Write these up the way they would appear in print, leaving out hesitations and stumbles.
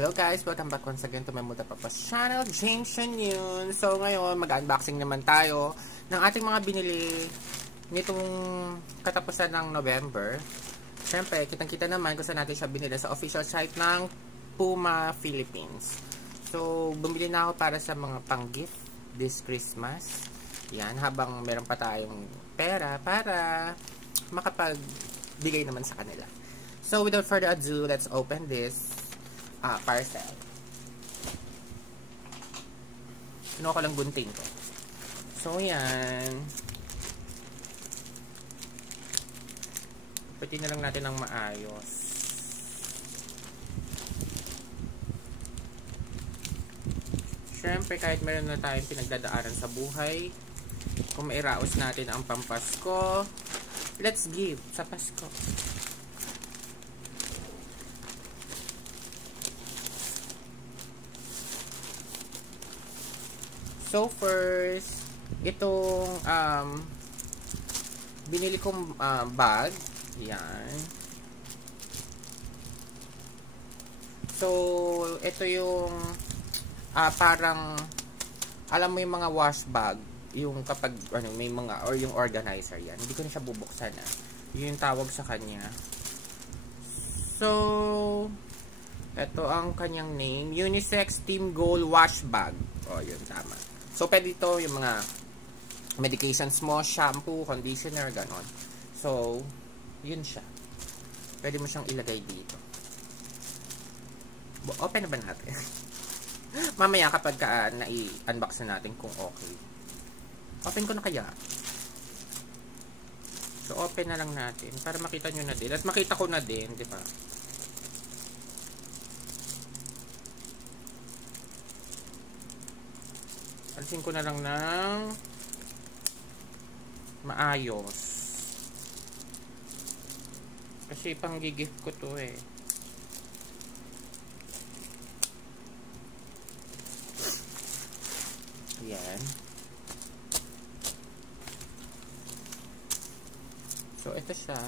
Hello guys! Welcome back once again to my Multipurpose channel, James yun. So ngayon, mag-unboxing naman tayo ng ating mga binili nitong katapusan ng November. Siyempre, kitang-kita naman kung saan natin siya binili sa official site ng Puma Philippines. So, bumili na ako para sa mga pang-gift this Christmas. Yan, habang meron pa tayong pera para makapagbigay naman sa kanila. So, without further ado, let's open this parcel. Kinuha ko lang gunting ko. So, yan. Pati na lang natin ng maayos. Siyempre, kahit meron na tayong pinagdadaanan sa buhay, kung mairaos natin ang pampasko, let's give sa Pasko. So first, itong binili kong bag, yan. So ito yung parang alam mo yung mga wash bag, yung kapag ano may mga or yung organizer yan. Hindi ko na siya bubuksan Yun yung tawag sa kanya. So ito ang kanyang name, Unisex Team Goal Wash Bag. Oh, yun tama. So, pwede ito yung mga medications mo, shampoo, conditioner, ganon. So, yun siya. Pwede mo siyang ilagay dito. Open na ba natin? Mamaya kapag na-unbox na natin kung okay. Open ko na kaya. So, open na lang natin para makita nyo na din. At makita ko na din, di ba? Alisin ko na lang ng maayos. Kasi pang-gift ko to Ayan. So, ito siya.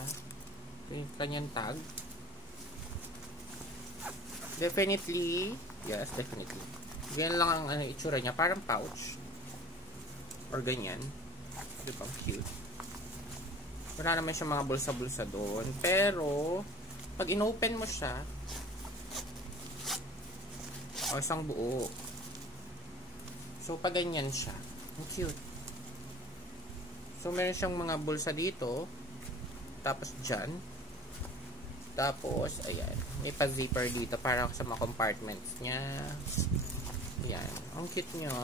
Ito yung kanyang tag. Definitely. Yes, definitely. Ganyan lang ang itsura niya. Parang pouch. Or ganyan. Diba? Cute. Wala naman siya mga bulsa-bulsa doon. Pero, pag inopen mo siya, isang buo. So, pag ganyan siya. Ang cute. So, meron siyang mga bulsa dito. Tapos dyan. Tapos, ayan. May pa-zipper dito para sa mga compartments niya. Yan. Ang cute nyo.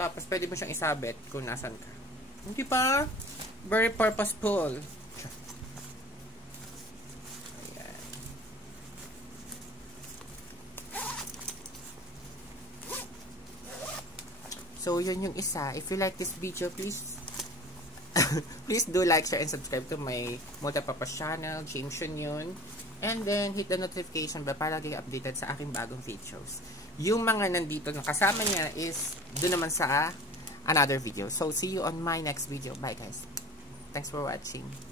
Tapos, pwede mo siyang isabit kung nasan ka. Hindi pa? Very purposeful. Ayan. So, yun yung isa. If you like this video, please please do like, share, and subscribe to my Multipurpose channel, James yun. And then, hit the notification bell para kayo updated sa aking bagong videos. Yung mga nandito na kasama niya is doon naman sa another video. So, see you on my next video. Bye guys. Thanks for watching.